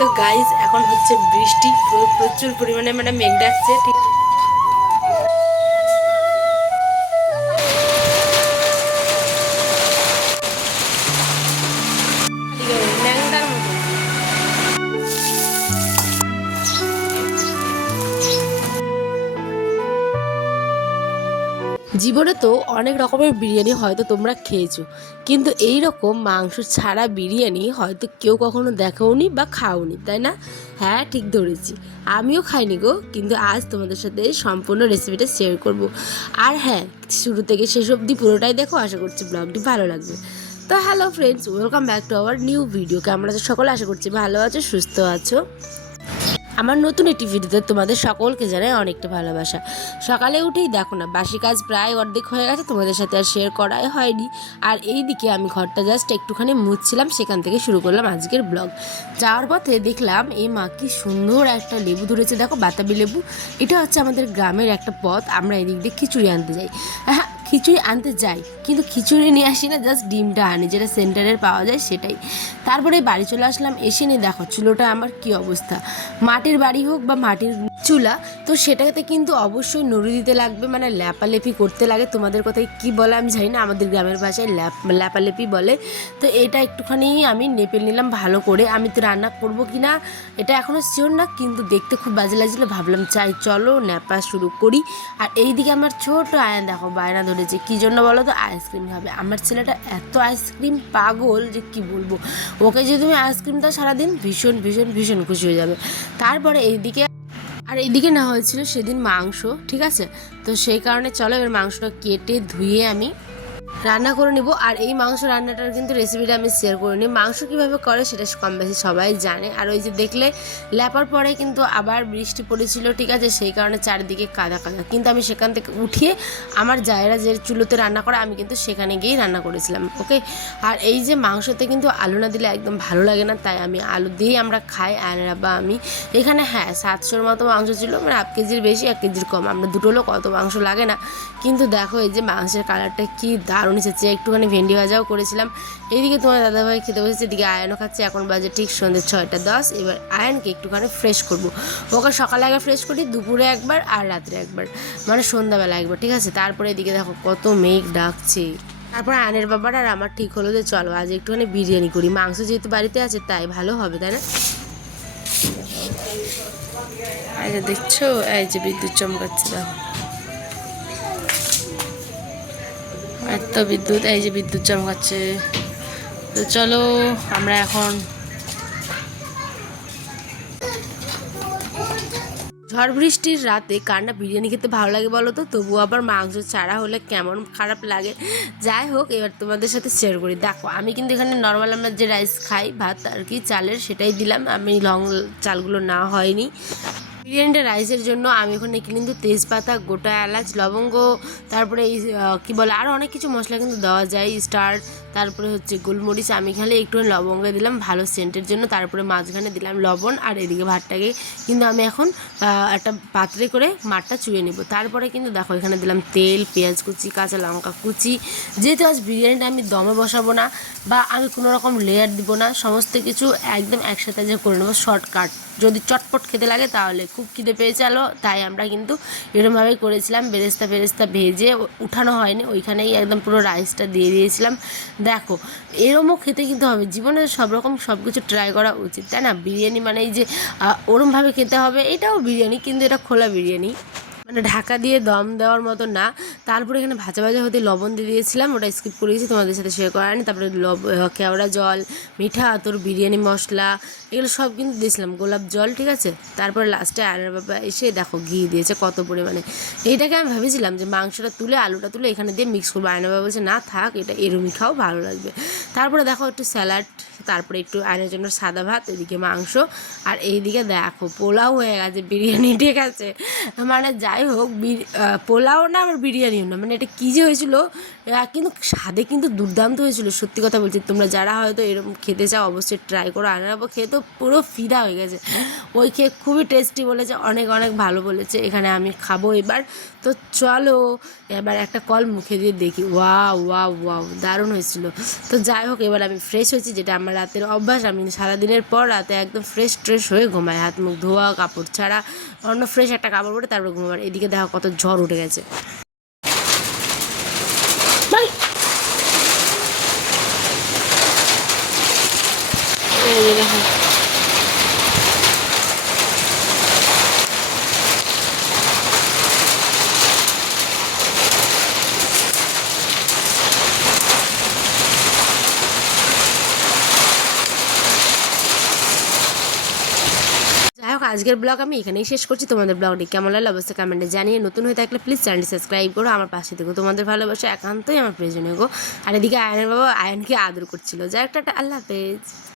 তো গাইস এখন হচ্ছে বৃষ্টি প্রচুর পরিমাণে মানে মেঘ ডাকছে ঠিক ন্যাংটার মতো। জীবনে তো অনেক রকমের বিরিয়ানি হয়তো তোমরা খেয়েছো, কিন্তু এই রকম মাংস ছাড়া বিরিয়ানি হয়তো কেউ কখনো দেখোনি বা খাওনি, তাই না? হ্যাঁ, ঠিক ধরেছি, আমিও খাইনি গো, কিন্তু আজ তোমাদের সাথে সম্পূর্ণ রেসিপিটা শেয়ার করব। আর হ্যাঁ, শুরু থেকে শেষ অবধি পুরোটাই দেখো, আশা করছি ব্লগটি ভালো লাগবে। তো hello friends, welcome back to our new video. কেমন আছো সকলে? আশা করছি ভালো আছো, সুস্থ আছো। আমার নতুন একটি ভিডিওতে তোমাদের সকলকে জানাই অনেকটা ভালোবাসা। সকালে উঠেই দেখো না, বাসি কাজ প্রায় অর্ধেক হয়ে গেছে, তোমাদের সাথে আর শেয়ার করাই হয়নি। আর এই দিকে আমি ঘরটা জাস্ট একটুখানি মুছছিলাম, সেখান থেকে শুরু করলাম আজকের ব্লগ। যাওয়ার পথে দেখলাম এই মা কি সুন্দর একটা লেবু ধরেছে, দেখো বাতাবি লেবু। এটা হচ্ছে আমাদের গ্রামের একটা পথ, আমরা এদিক দিয়ে খিচুড়ি আনতে যাই। হ্যাঁ, খিচুড়ি আনতে যাই, কিন্তু খিচুড়ি নিয়ে আসি না, জাস্ট ডিমটা আনি, যেটা সেন্টারের পাওয়া যায় সেটাই। তারপরে বাড়ি চলে আসলাম, এসে নিয়ে দেখো চুলোটা আমার কি অবস্থা। মাটির বাড়ি হোক বা মাটির চুলা, তো সেটাতে কিন্তু অবশ্যই নড়ি দিতে লাগবে, মানে ল্যাপালেপি করতে লাগে। তোমাদের কথায় কি বলে আমি জানি না, আমাদের গ্রামের ভাষায় ল্যাপালেপি বলে। তো এটা একটুখানি আমি নেপে নিলাম ভালো করে। আমি তো রান্না করব কি না এটা এখনও শিওর না, কিন্তু দেখতে খুব বাজে লাগছিল, ভাবলাম চাই চলো ন্যাপা শুরু করি। আর এইদিকে আমার ছোট আয়ন দেখো বায়না ধরেছে, কী জন্য বলো তো? আইসক্রিম খাবে। আমার ছেলেটা এত আইসক্রিম পাগল যে কি বলবো। ওকে যদি তুমি আইসক্রিম দাও সারাদিন, ভীষণ ভীষণ ভীষণ খুশি হয়ে যাবে। তারপরে এইদিকে না হয়েছিল সেদিন মাংস, ঠিক আছে? তো সেই কারণে চলো এবার মাংসটা কেটে ধুয়ে আমি রান্না করে নিব। আর এই মাংস রান্নাটার কিন্তু রেসিপিটা আমি শেয়ার করে নিই। মাংস কীভাবে করে সেটা কম বেশি সবাই জানে। আর ওই যে দেখলে ল্যাপার পরে কিন্তু আবার বৃষ্টি পড়েছিল, ঠিক আছে? সেই কারণে চারিদিকে কাদা কাদা, কিন্তু আমি সেখান থেকে উঠিয়ে আমার জায়েরা যে চুলোতে রান্না করে আমি কিন্তু সেখানে গিয়েই রান্না করেছিলাম, ওকে। আর এই যে মাংসতে কিন্তু আলু না দিলে একদম ভালো লাগে না, তাই আমি আলু দিয়েই আমরা খাই আয়নারা বা আমি। এখানে হ্যাঁ 700-র মতো মাংস ছিল, মানে 1/2 কেজির বেশি 1 কেজির কম, আমরা দুটো লোক অত মাংস লাগে না। কিন্তু দেখো এই যে মাংসের কালারটা কি দারুণ এসেছে। একটুখানি ভেন্ডি ভাজাও করেছিলাম। এইদিকে তোমার দাদাভাই খেতে বসেছে, এদিকে আয়নও খাচ্ছে। এখন বাজে ঠিক সন্ধ্যে 6টা 10। এবার আয়নকে একটুখানি ফ্রেশ করব। ওকে সকালে একবার ফ্রেশ করি, দুপুরে একবার আর রাত্রে একবার, মানে সন্ধ্যাবেলা একবার, ঠিক আছে? তারপরে এদিকে দেখো কত মেঘ ডাকছে। তারপর আয়নের বাবার আর আমার ঠিক হলো যে চলো আজ একটুখানি বিরিয়ানি করি। মাংস যেহেতু বাড়িতে আছে তাই ভালো হবে, তাই না? এই যে দেখছো, এই যে বিদ্যুৎ চমকাচ্ছে, দেখো এত বিদ্যুৎ, এই যে বিদ্যুৎ চমকাচ্ছে। তো চলো আমরা এখন ঝড় বৃষ্টির রাতে কান্না বিরিয়ানি খেতে ভালো লাগে বলো তো? তবু আবার মাংস ছাড়া হলে কেমন খারাপ লাগে। যাই হোক, এবার তোমাদের সাথে শেয়ার করি। দেখো আমি কিন্তু এখানে নর্মাল আমরা যে রাইস খাই, ভাত আর কি চালের, সেটাই দিলাম। আমি লং চালগুলো না হয়নি। বিরিয়ানিটা রাইসের জন্য আমি ওখানে কিন্তু তেজপাতা, গোটা এলাচ, লবঙ্গ, তারপরে এই কী বলে আরও অনেক কিছু মশলা কিন্তু দেওয়া যায়, স্টার, তারপরে হচ্ছে গোলমরিচ। আমি খালি একটু লবঙ্গ দিলাম ভালো সেন্টের জন্য। তারপরে মাঝখানে দিলাম লবণ। আর এদিকে ভাতটাকে কিন্তু আমি এখন একটা পাত্রে করে মাঠটা চুয়ে নেব। তারপরে কিন্তু দেখো এখানে দিলাম তেল, পেঁয়াজ কুচি, কাঁচা লঙ্কা কুচি। যেহেতু আজ বিরিয়ানিটা আমি দমে বসাবো না বা আমি কোনো রকম লেয়ার দিব না, সমস্ত কিছু একদম একসাথে যে করে নেবো শর্টকাট। যদি চটপট খেতে লাগে তাহলে, খুব খিদে পেয়েছে আলো, তাই আমরা কিন্তু এরকমভাবেই করেছিলাম। বেরেস্তা ভেজে উঠানো হয়নি, ওইখানেই একদম পুরো রাইসটা দিয়ে দিয়েছিলাম। দেখো এরমও খেতে কিন্তু হবে, জীবনে সব রকম সব কিছু ট্রাই করা উচিত, তাই না? বিরিয়ানি মানে এই যে ওরমভাবে খেতে হবে, এটাও বিরিয়ানি, কিন্তু এটা খোলা বিরিয়ানি, মানে ঢাকা দিয়ে দম দেওয়ার মতো না। তারপরে এখানে ভাজা ভাজা হতে লবণ দিয়ে দিয়েছিলাম, ওটা স্কিপ করে দিয়েছি, তোমাদের সাথে শেয়ার করা হয়নি। তারপরে কেওড়া জল, মিঠা আতর, বিরিয়ানি মশলা, এগুলো সব কিন্তু দিয়েছিলাম, গোলাপ জল, ঠিক আছে? তারপরে লাস্টে আয়নার বাবা এসে দেখো ঘি দিয়েছে কত পরিমাণে। এইটাকে আমি ভেবেছিলাম যে মাংসটা তুলে আলুটা তুলে এখানে দিয়ে মিক্স করবো, আয়নার বাবা বলছে না থাক, এটা এরমই খাও, ভালো লাগবে। তারপরে দেখো একটু স্যালাড, তারপরে একটু আয়নার জন্য সাদা ভাত, এদিকে মাংস, আর এইদিকে দেখো পোলাও হয়ে গেছে, বিরিয়ানি, ঠিক আছে? মানে যাই হোক, পোলাও না আবার বিরিয়ানিও না, মানে এটা কী যে হয়েছিল কিন্তু স্বাদে কিন্তু দুর্দান্ত হয়েছিল, সত্যি কথা বলছি। তোমরা যারা হয়তো এরকম খেতে চাও অবশ্যই ট্রাই করো। আনারবাবু খেয়ে তো পুরো ফিদা হয়ে গেছে, ওই খেয়ে খুবই টেস্টি বলেছে, অনেক অনেক ভালো বলেছে। এখানে আমি খাবো এবার। তো চলো এবার একটা কল মুখে দিয়ে দেখি। ওয়াও ওয়াও ওয়াও, দারুণ হয়েছিল। তো যাই হোক, এবার আমি ফ্রেশ হয়েছি, যেটা আমার রাতের অভ্যাস। আমি সারাদিনের পর রাতে একদম ফ্রেশ ট্রেশ হয়ে ঘুমাই, হাত মুখ ধোয়া, কাপড় ছাড়া, অন্য ফ্রেশ একটা কাপড় পরে তারপর ঘুমাবার। এদিকে দেখো কত ঝড় উঠে গেছে। ভাই, এই যে দেখো। যাই হোক, আজকের ব্লগ আমি এখানেই শেষ করছি। তোমাদের ব্লগটি কেমন লাগলো অবশ্যই কমেন্টে জানিয়ে, নতুন হয়ে থাকলে প্লিজ চ্যানেলটি সাবস্ক্রাইব করো, আমার পাশে থেকো। তোমাদের ভালোবাসা একান্তই আমার প্রয়োজনীয় গো। আর এদিকে আয়নের বাবা আয়নকে আদর করছিল। যাই একটা আল্লাহ হাফেজ।